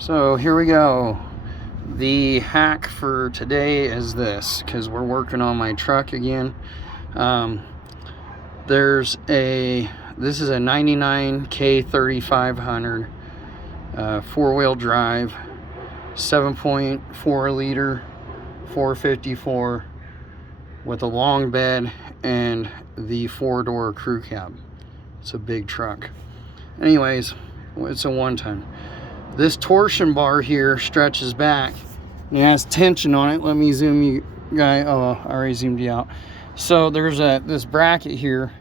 So here we go. The hack for today is this, because we're working on my truck again. This is a 99 k3500 four-wheel drive, 7.4 liter 454 with a long bed and the 4-door crew cab. It's a big truck. Anyways, it's a one-ton. This torsion bar here stretches back and it has tension on it. Let me zoom you guys. Oh, I already zoomed you out. So there's this bracket here,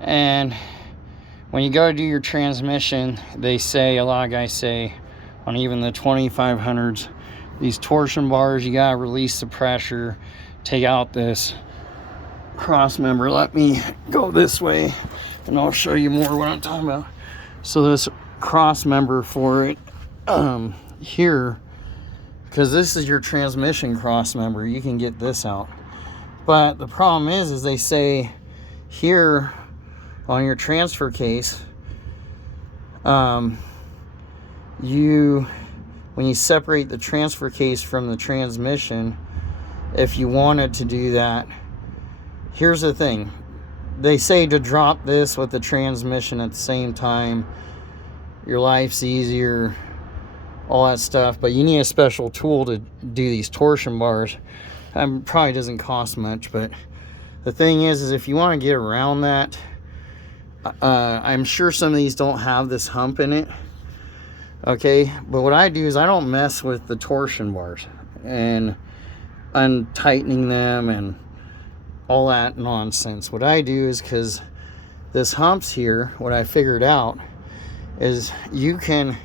and when you go to do your transmission, they say, a lot of guys say on even the 2500s, these torsion bars, you gotta release the pressure, take out this cross member. Let me go this way and I'll show you more what I'm talking about. So this cross member for it here, because this is your transmission cross member, you can get this out. But the problem is they say here on your transfer case, when you separate the transfer case from the transmission, if you wanted to do that, here's the thing. They say to drop this with the transmission at the same time, your life's easier, all that stuff, but you need a special tool to do these torsion bars. Probably doesn't cost much, but the thing is if you want to get around that, I'm sure some of these don't have this hump in it, okay? But what I do is I don't mess with the torsion bars and untightening them and all that nonsense. What I do is, because this humps here, what I figured out is you can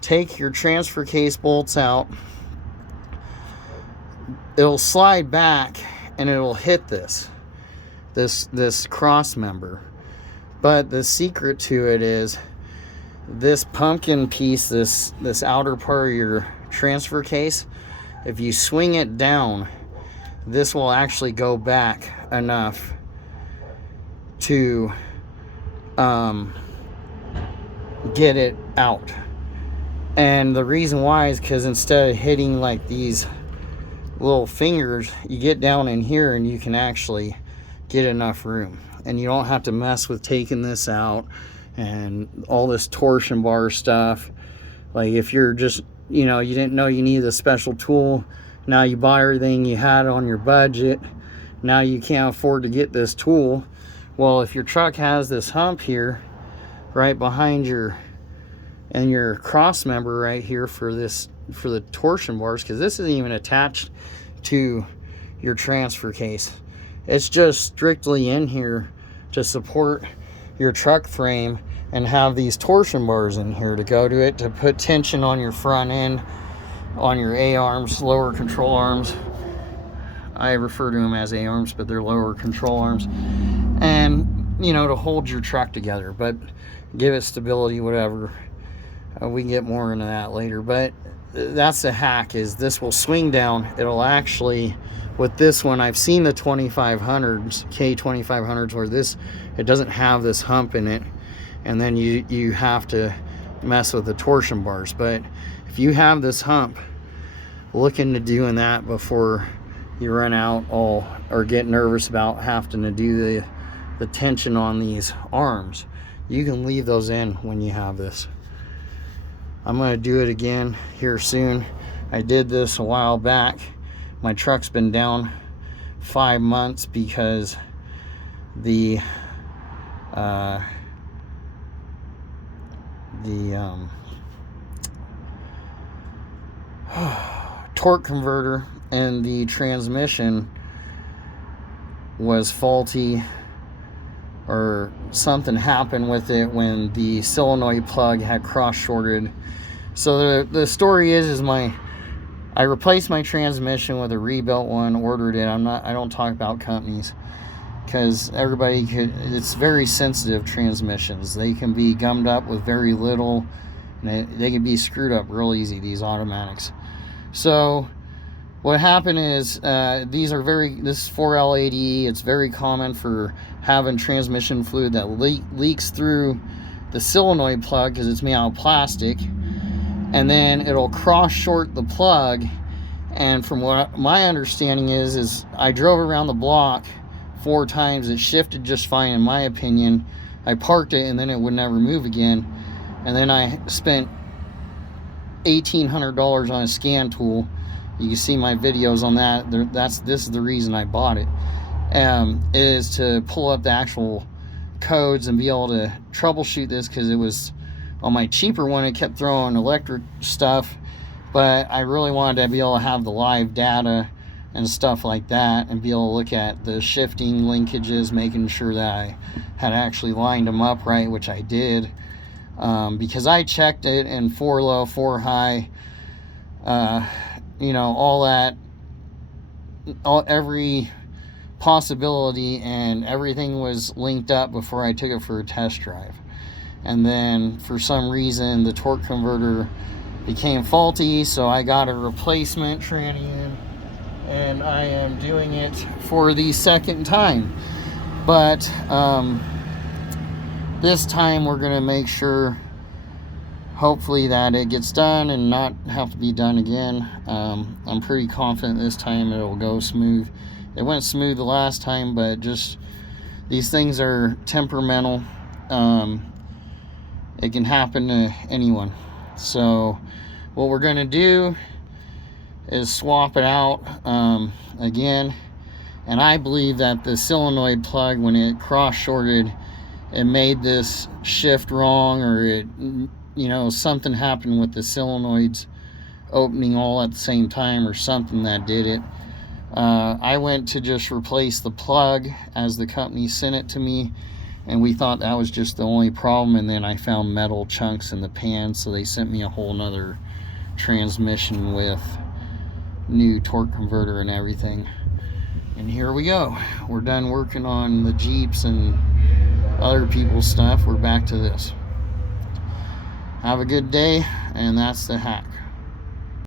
take your transfer case bolts out, it'll slide back and it'll hit this cross member. But the secret to it is this pumpkin piece, this outer part of your transfer case, if you swing it down, this will actually go back enough to get it out. And the reason why is because instead of hitting like these little fingers, you get down in here and you can actually get enough room, and you don't have to mess with taking this out and all this torsion bar stuff. Like if you're just, you didn't know you needed a special tool, now you buy everything you had on your budget, now you can't afford to get this tool. Well, if your truck has this hump here right behind your cross member right here for the torsion bars, because this isn't even attached to your transfer case, it's just strictly in here to support your truck frame and have these torsion bars in here to go to it, to put tension on your front end, on your A-arms, lower control arms. I refer to them as A-arms, but they're lower control arms. And, to hold your truck together, but give it stability, whatever. We can get more into that later, but that's the hack, is this will swing down. It'll actually, with this one, I've seen the 2500s, K2500s, where it doesn't have this hump in it, and then you have to mess with the torsion bars. But if you have this hump, look into doing that before you run out or get nervous about having to do the tension on these arms. You can leave those in when you have this. I'm going to do it again here soon. I did this a while back. My truck's been down 5 months because the torque converter and the transmission was faulty, or something happened with it when the solenoid plug had cross-shorted. So the story is I replaced my transmission with a rebuilt one, ordered it. I don't talk about companies, because it's very sensitive transmissions. They can be gummed up with very little, and they can be screwed up real easy, these automatics. So what happened is, this is 4L80E. It's very common for having transmission fluid that leaks through the solenoid plug, because it's made out of plastic, and then it'll cross short the plug. And from what my understanding is I drove around the block 4 times. It shifted just fine in my opinion. I parked it and then it would never move again. And then I spent $1,800 on a scan tool. You can see my videos on that. This is the reason I bought it, is to pull up the actual codes and be able to troubleshoot this, because it was on my cheaper one, it kept throwing electric stuff, but I really wanted to be able to have the live data and stuff like that and be able to look at the shifting linkages, making sure that I had actually lined them up right, which I did, because I checked it in 4 low, 4 high, you know, all that, every possibility, and everything was linked up before I took it for a test drive. And then for some reason the torque converter became faulty, so I got a replacement tranny in, and I am doing it for the 2nd time. But this time we're gonna make sure, hopefully, that it gets done and not have to be done again. I'm pretty confident this time it'll go smooth. It went smooth the last time, but just these things are temperamental. It can happen to anyone. So what we're going to do is swap it out again. And I believe that the solenoid plug, when it cross-shorted, it made this shift wrong, or it, you know, something happened with the solenoids opening all at the same time, or something that did it. I went to just replace the plug as the company sent it to me, and we thought that was just the only problem, and then I found metal chunks in the pan, so they sent me a whole nother transmission with new torque converter and everything. And here we go. We're done working on the Jeeps and other people's stuff. We're back to this. Have a good day, and that's the hack.